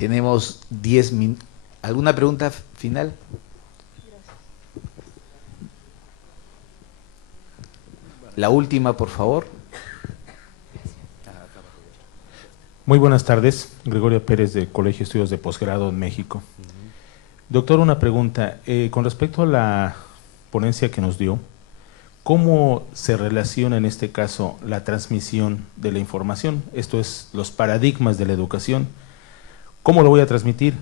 Tenemos 10 minutos. ¿Alguna pregunta final? La última, por favor. Muy buenas tardes, Gregorio Pérez de Colegio de Estudios de Posgrado en México. Doctor, una pregunta. Con respecto a la ponencia que nos dio, ¿cómo se relaciona en este caso la transmisión de la información? Esto es, los paradigmas de la educación. ¿Cómo lo voy a transmitir?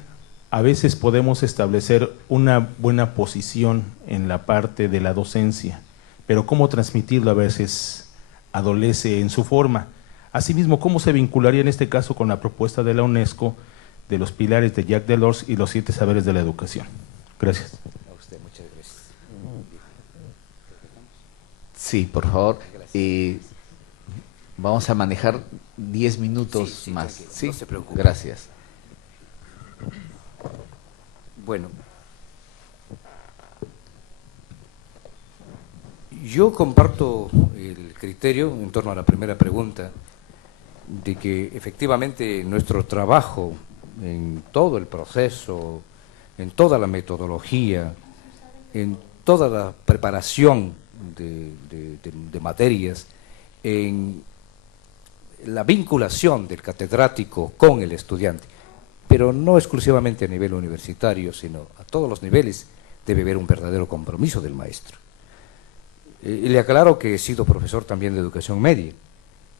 A veces podemos establecer una buena posición en la parte de la docencia, pero cómo transmitirlo a veces adolece en su forma. Asimismo, ¿cómo se vincularía en este caso con la propuesta de la UNESCO de los pilares de Jacques Delors y los 7 saberes de la educación? Gracias. A usted, muchas gracias. Sí, por favor. Vamos a manejar 10 minutos Sí, más. tranquilo, ¿Sí? no se preocupe. Gracias. Bueno, yo comparto el criterio en torno a la primera pregunta de que efectivamente nuestro trabajo en todo el proceso, en toda la metodología, en toda la preparación de materias, en la vinculación del catedrático con el estudiante, pero no exclusivamente a nivel universitario, sino a todos los niveles, debe haber un verdadero compromiso del maestro. Le aclaro que he sido profesor también de educación media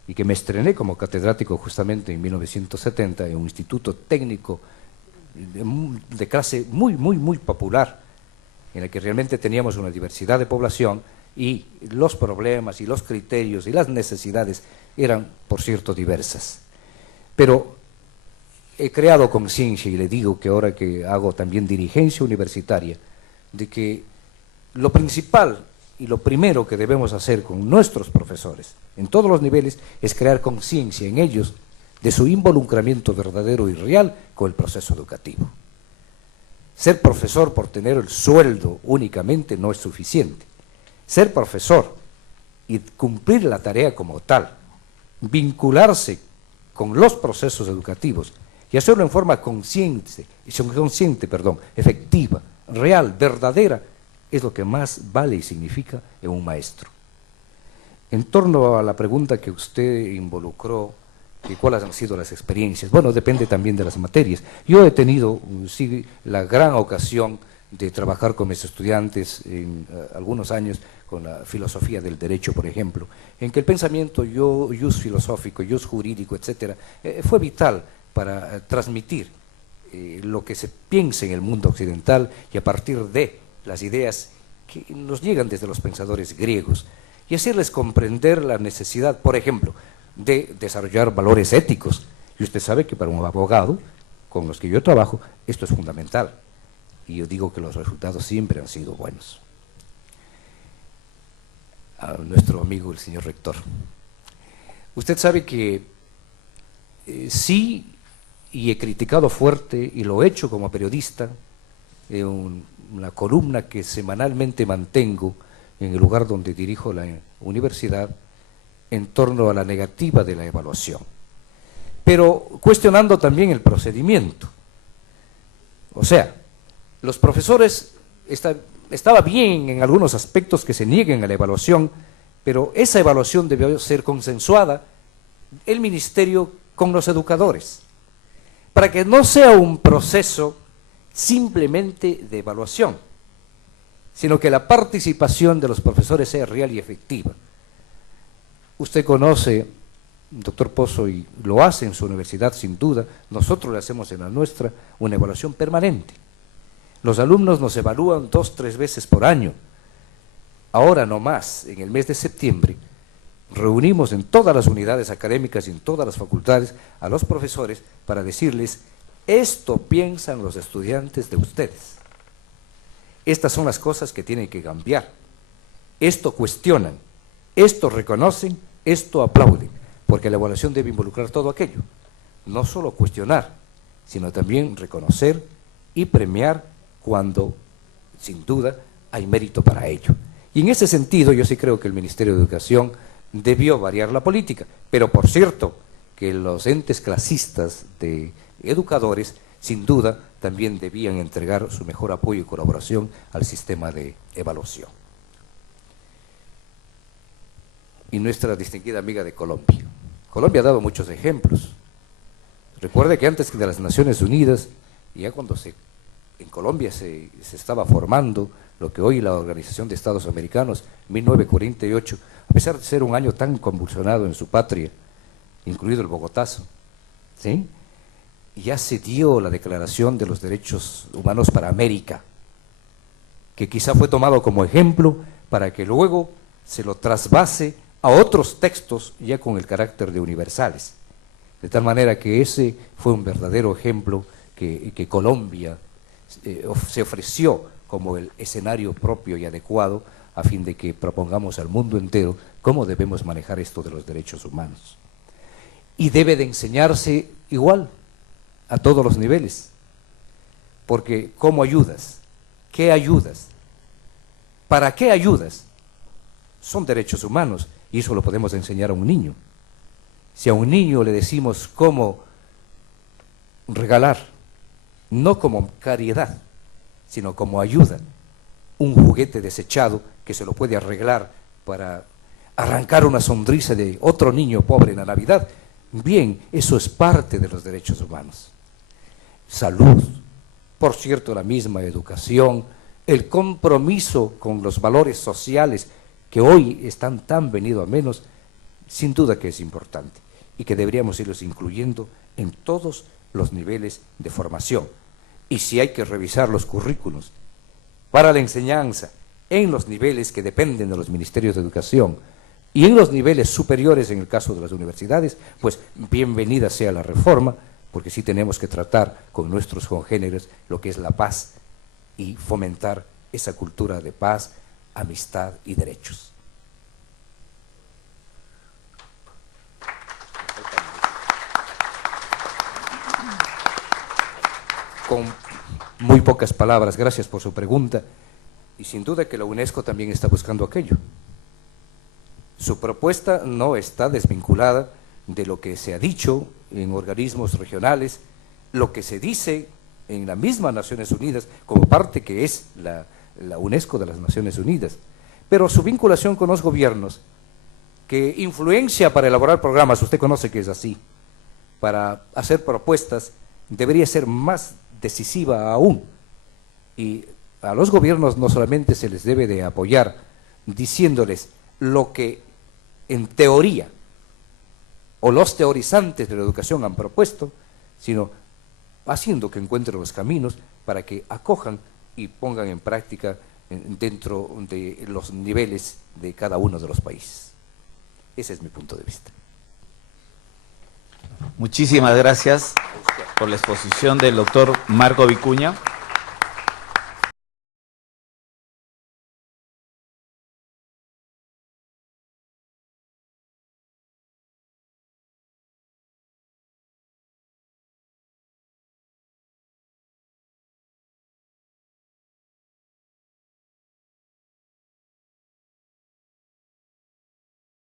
y que me estrené como catedrático justamente en 1970 en un instituto técnico de clase muy popular, en el que realmente teníamos una diversidad de población y los problemas y los criterios y las necesidades eran, por cierto, diversas. Pero he creado conciencia, y le digo que ahora que hago también dirigencia universitaria, de que lo principal y lo primero que debemos hacer con nuestros profesores, en todos los niveles, es crear conciencia en ellos de su involucramiento verdadero y real con el proceso educativo. Ser profesor por tener el sueldo únicamente no es suficiente. Ser profesor y cumplir la tarea como tal, vincularse con los procesos educativos y hacerlo en forma consciente, efectiva, real, verdadera, es lo que más vale y significa en un maestro. En torno a la pregunta que usted involucró, que cuáles han sido las experiencias, bueno, depende también de las materias. Yo he tenido, sí, la gran ocasión de trabajar con mis estudiantes en algunos años con la filosofía del derecho, por ejemplo, en que el pensamiento jus filosófico, jus jurídico, etcétera, fue vital para transmitir lo que se piensa en el mundo occidental y a partir de las ideas que nos llegan desde los pensadores griegos y hacerles comprender la necesidad, por ejemplo, de desarrollar valores éticos. Y usted sabe que para un abogado, con los que yo trabajo, esto es fundamental. Y yo digo que los resultados siempre han sido buenos. A nuestro amigo el señor rector. Usted sabe que sí, y he criticado fuerte, y lo he hecho como periodista, en una columna que semanalmente mantengo en el lugar donde dirijo la universidad, en torno a la negativa de la evaluación, pero cuestionando también el procedimiento. O sea, los profesores, estaba bien en algunos aspectos que se nieguen a la evaluación, pero esa evaluación debió ser consensuada el ministerio con los educadores, para que no sea un proceso simplemente de evaluación, sino que la participación de los profesores sea real y efectiva. Usted conoce, doctor Pozo, y lo hace en su universidad sin duda, nosotros le hacemos en la nuestra una evaluación permanente. Los alumnos nos evalúan 2 o 3 veces por año. Ahora no más, en el mes de septiembre, reunimos en todas las unidades académicas y en todas las facultades a los profesores para decirles: esto piensan los estudiantes de ustedes. Estas son las cosas que tienen que cambiar. Esto cuestionan, esto reconocen, esto aplauden, porque la evaluación debe involucrar todo aquello. No solo cuestionar, sino también reconocer y premiar cuando, sin duda, hay mérito para ello. Y en ese sentido, yo sí creo que el Ministerio de Educación debió variar la política, pero por cierto, que los entes clasistas de educadores sin duda también debían entregar su mejor apoyo y colaboración al sistema de evaluación. Y nuestra distinguida amiga de Colombia. Colombia ha dado muchos ejemplos. Recuerde que antes de las Naciones Unidas, ya cuando en Colombia se estaba formando lo que hoy la Organización de Estados Americanos, 1948, a pesar de ser un año tan convulsionado en su patria, incluido el Bogotazo, ¿sí?, ya se dio la Declaración de los Derechos Humanos para América, que quizá fue tomado como ejemplo para que luego se lo trasvase a otros textos ya con el carácter de universales. De tal manera que ese fue un verdadero ejemplo que Colombia se ofreció como el escenario propio y adecuado a fin de que propongamos al mundo entero cómo debemos manejar esto de los derechos humanos. Y debe de enseñarse igual a todos los niveles, porque ¿cómo ayudas? ¿Qué ayudas? ¿Para qué ayudas? Son derechos humanos y eso lo podemos enseñar a un niño. Si a un niño le decimos cómo regalar, no como caridad, sino como ayuda, un juguete desechado que se lo puede arreglar para arrancar una sonrisa de otro niño pobre en la Navidad, bien, eso es parte de los derechos humanos. Salud, por cierto, la misma educación, el compromiso con los valores sociales que hoy están tan venido a menos, sin duda que es importante y que deberíamos irlos incluyendo en todos los niveles de formación. Y si hay que revisar los currículos para la enseñanza en los niveles que dependen de los ministerios de educación y en los niveles superiores en el caso de las universidades, pues bienvenida sea la reforma, porque sí tenemos que tratar con nuestros congéneres lo que es la paz y fomentar esa cultura de paz, amistad y derechos. Con muy pocas palabras, gracias por su pregunta, y sin duda que la UNESCO también está buscando aquello. Su propuesta no está desvinculada de lo que se ha dicho en organismos regionales, lo que se dice en las mismas Naciones Unidas, como parte que es la UNESCO de las Naciones Unidas, pero su vinculación con los gobiernos, que influencia para elaborar programas, usted conoce que es así, para hacer propuestas, debería ser más decisiva aún, y a los gobiernos no solamente se les debe de apoyar diciéndoles lo que en teoría o los teorizantes de la educación han propuesto, sino haciendo que encuentren los caminos para que acojan y pongan en práctica dentro de los niveles de cada uno de los países. Ese es mi punto de vista. Muchísimas gracias por la exposición del doctor Marco Vicuña.